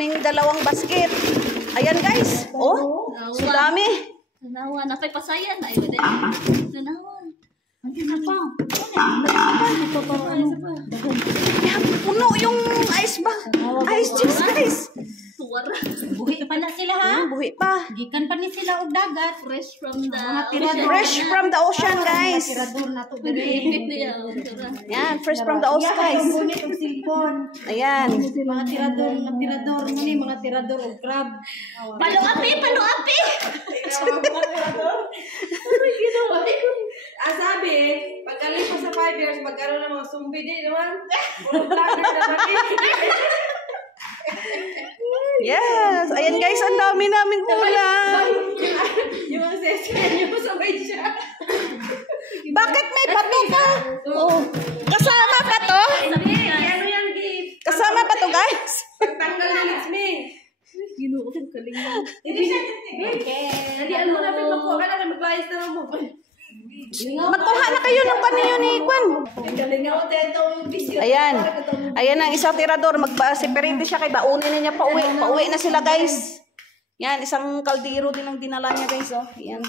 aming dalawang basket. Ayan guys. Oh, so dami. Nanawa, napay pasayan. Ay, wala. Nanawa. Ano pa? Yan, puno yung ice ba? Ice juice guys. Suwara. Buhi pa na sila ha. Buhi pa. Gikan pa ni sila og dagat. Fresh from the Fresh from the ocean guys. Tirador na to Yan, fresh from the ocean guys. Bunit og silpon. Ayan. Mga tirador muni mga tirador og crab. Paluapi. Sabi, pagkaling pa sa 5 years, magkaroon ng mga sumbi din naman. Puro vlogger naman eh. Yes. Ayan guys, ang dami namin ulam. Yung mga session, yung sabay siya. Bakit may bato ka? Oh. Kasama pa to? Ano yan, Gabe? Kasama pa to guys? Pagtanggal ng lips me. Ginuot ang kaling mo. Hindi siya, hindi, ano na, magkuha ka na, maglayas na mo. Magkuha na kayo ng kaniyo ni Kwan. Galing ako, itong bisyo. Ayan. Ayan ang isang tirador. Magpa-separate siya kay baunin na niya pauwi. Pauwi na sila guys. Yan, isang kaldero din ang dinala niya guys. Oh. Yan.